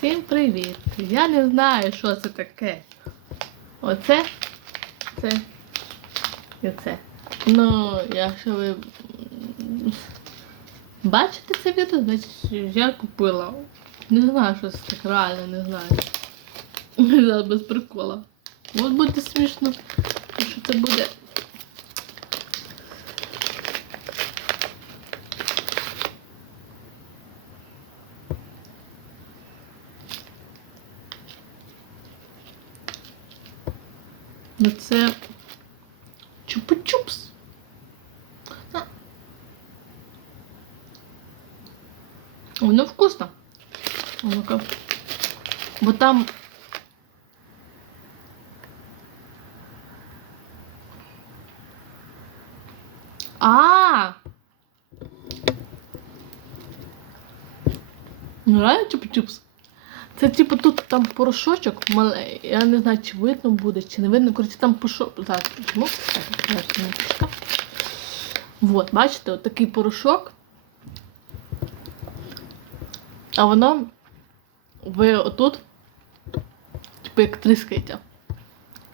Всім привіт! Я не знаю, що це таке. Оце, це і це. Ну, якщо ви бачите це відео, значить я купила. Не знаю, що це таке, реально не знаю. Без прикола. От буде смішно, що це буде. Ну це чупа-чупс. А. Воно вкусно. Ну-ка. Бо там. А. Ну, реально чупа-чупс. Це типу тут там порошочок, я не знаю, чи видно буде, чи не видно. Коротше, там порошок. Зараз візьму. Вот, бачите, от такий порошок. А воно ви отут, типу, як тріскаєте.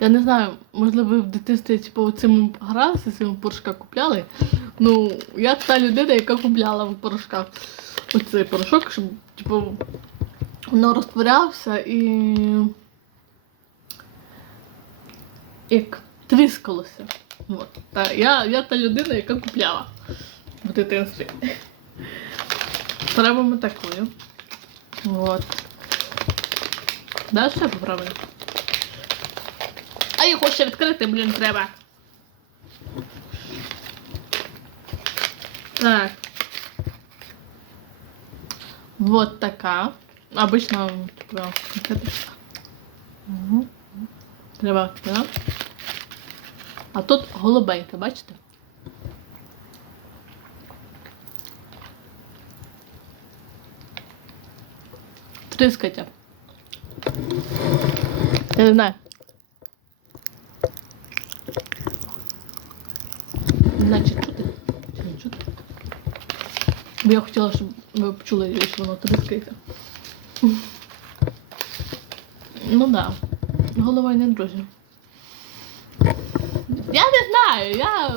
Я не знаю, можливо, ви в дитинстві типу, цим гралися, цим порошка купляли. Ну, я та людина, яка купляла в порошках оцей порошок, щоб, типу, воно розтворявся і. Як тріскалося. От. Та, я, я та людина, яка купляла в дитинстві. Робимо такою. От. Да, все поправимо. А його ще відкрити, блін, треба. Так. Вот така. Обычно типа, конфеточка. Угу. Треба, да? А тут голубенька, бачите? Трискайте. Я не знаю. Чи чути. Чи не чути. Бо я хотіла, щоб ви почули, що воно тріскається. Ну да. Голова не друзі. Я не знаю, я.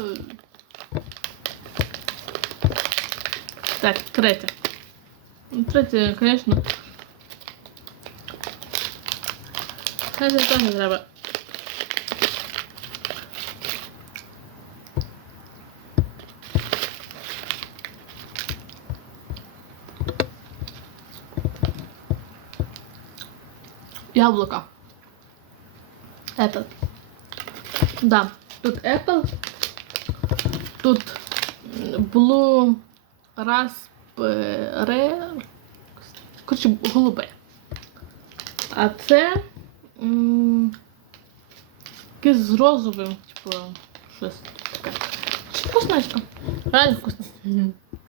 Так, третє. Третє, звісно. Третє теж треба. Яблоко. Этот. Да, тут Apple. Тут було распре. Коротше, голубе. А це якесь з розовим, типу, щось таке. Вкусночка. Реально вкусно.